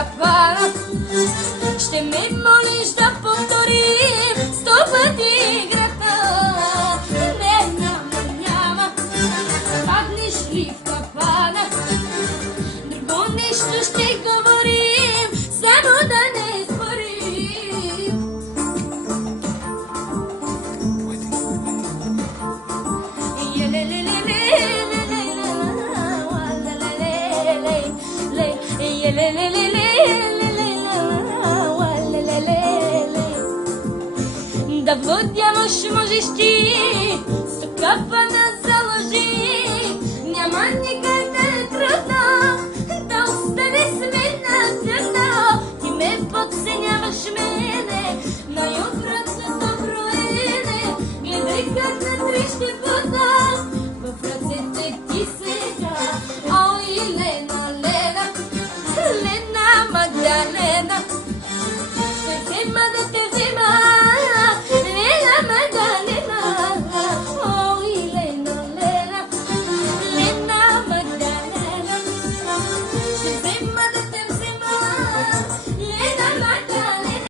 капана. Ще ме молиш да повторим 100 пъти играта. Не, няма, паднеш ли в капана. Друго нещо ще говорим, само да не спорим. Да водя можеш ти, с капана заложи.